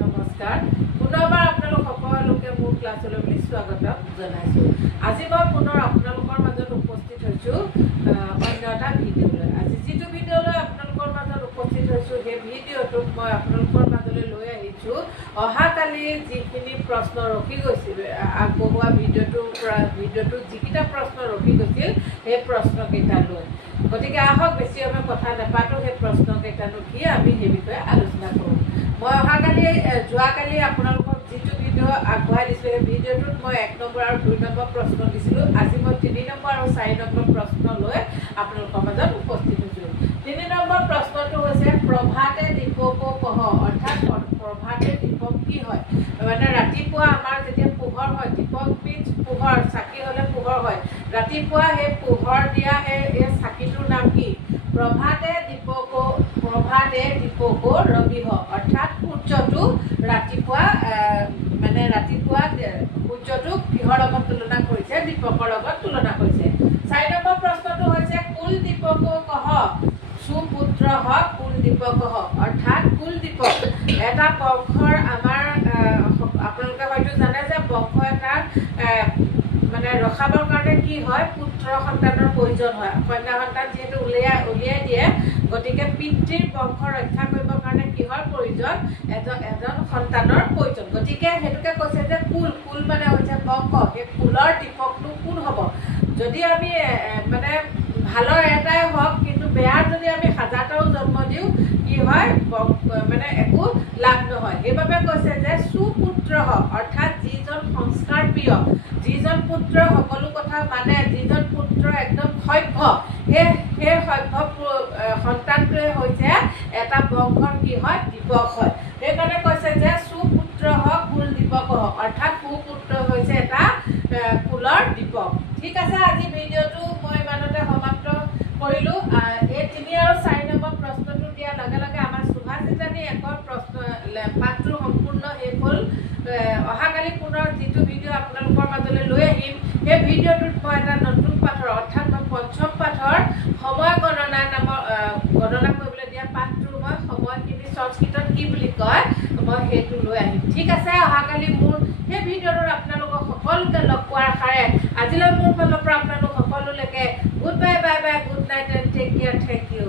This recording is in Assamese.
নমস্কাৰ পুনৰবাৰ আপোনালোক সকলোকে মোৰ ক্লাছলৈ বুলি স্বাগতম জনাইছোঁ। আজি মই পুনৰ আপোনালোকৰ মাজত উপস্থিত হৈছোঁ অন্য এটা ভিডিঅ'লৈ। আজি যিটো ভিডিঅ'লৈ আপোনালোকৰ মাজত উপস্থিত হৈছোঁ সেই ভিডিঅ'টোত মই আপোনালোকৰ মাজলৈ লৈ আহিছোঁ অহাকালি যিখিনি প্ৰশ্ন ৰখি গৈছিল আগবঢ়োৱা ভিডিঅ'টোত যিকেইটা প্ৰশ্ন ৰখি গৈছিল সেই প্ৰশ্নকেইটা লৈ। গতিকে আহক বেছি সময় কথা নাপাতো, সেই প্ৰশ্নকেইটানো কি আমি সেই বিষয়ে আলোচনা কৰোঁ। মই যোৱাকালি আপোনালোকক যিটো ভিডিঅ' আগবঢ়াই দিছিলোঁ সেই ভিডিঅ'টোত মই 1 নম্বৰ আৰু 2 নম্বৰ প্ৰশ্ন দিছিলোঁ। আজি মই 3 নম্বৰ আৰু 4 নম্বৰ প্ৰশ্ন লৈ আপোনালোকৰ মাজত উপস্থিত হৈছোঁ। 3 নম্বৰ প্ৰশ্নটো হৈছে প্ৰভাতে দীপকো কহ, অৰ্থাৎ প্ৰভাতে দীপক কি হয়? মানে ৰাতিপুৱা আমাৰ যেতিয়া পোহৰ হয়, দীপক মিন্স পোহৰ, চাকি হ'লে পোহৰ হয়। ৰাতিপুৱা সেই পোহৰ দিয়া এই চাকিটোৰ নাম কি? প্ৰভাতে দীপকো ৰবিহ, অৰ্থাৎ সূৰ্যটো ৰাতিপুৱা সূৰ্যটোক কিহৰ লগত তুলনা কৰিছে? দীপকৰ লগত তুলনা কৰিছে। 4 নম্বৰ প্ৰশ্নটো হৈছে কুল দীপকো কহ, সুপুত্ৰ হওক কুল দীপক হওক, অৰ্থাৎ কুল দীপক এটা বংশৰ আমাৰ আপোনালোকে হয়তো জানে যে বংশ এটা মানে ৰখাবৰ কাৰণে কি হয়? পুত্ৰ সন্তানৰ প্ৰয়োজন হয়। কন্যা সন্তান যিহেতু উলিয়াই দিয়ে, গতিকে পিতৃৰ বংশ ৰক্ষা কৰিবৰ কাৰণে কিহৰ প্ৰয়োজন? এজন সন্তানৰ প্ৰয়োজন। গতিকে সেইটোকে কৈছে যে কুল মানে হৈছে বংশ। সেই কুলৰ দীপকটো কোন হ'ব? যদি আমি মানে ভালৰ এটাই হওক কিন্তু বেয়াৰ যদি আমি 1000টাও জন্ম দিওঁ কি হয়? মানে একো লাভ নহয়। সেইবাবে কৈছে যে সুপুত্ৰ হওক, অৰ্থাৎ যিজন সংস্কাৰ প্ৰিয়, যিজন পুত্ৰ সকলো কথা মানে, যিজন পুত্ৰ একদম সভ্য, সেই সভ্য সন্তানটোৱে হৈছে এটা বংশৰ কি হয়? দীপক হয়। সেইকাৰণে কৈছে যে সুপুত্ৰ হওক কুল দীপক হওক, অৰ্থাৎ সুপুত্ৰ হৈছে এটা কুলৰ দীপক। ঠিক আছে, আজি ভিডিঅ'টো মই ইমানতে সমাপ্ত কৰিলোঁ। এই 3 আৰু 4 নম্বৰ প্ৰশ্নটো দিয়াৰ লগে লগে আমাৰ সুভাষিতানী 1ৰ পাঠটো সম্পূৰ্ণ শেষ হ'ল। অহাকালি পুনৰ যিটো ভিডিঅ' আপোনালোকৰ মাজলৈ লৈ আহিম, সেই ভিডিঅ'টোত মই এটা নতুন পাঠৰ, অৰ্থাৎ মই 5ম পাঠৰ সময় গণনা গণনা কৰিবলৈ দিয়া পাঠটোৰ মই সময়খিনি সংস্কৃতত কি বুলি কয় মই সেইটো লৈ আহিম। ঠিক আছে, অহাকালি মোৰ সেই ভিডিঅ'টোত আপোনালোকক সকলোকে লগ পোৱাৰ আশাৰে আজিলৈ মোৰ ফালৰ পৰা আপোনালোক সকলোলৈকে goodbye, bye bye, good night and take care, thank U.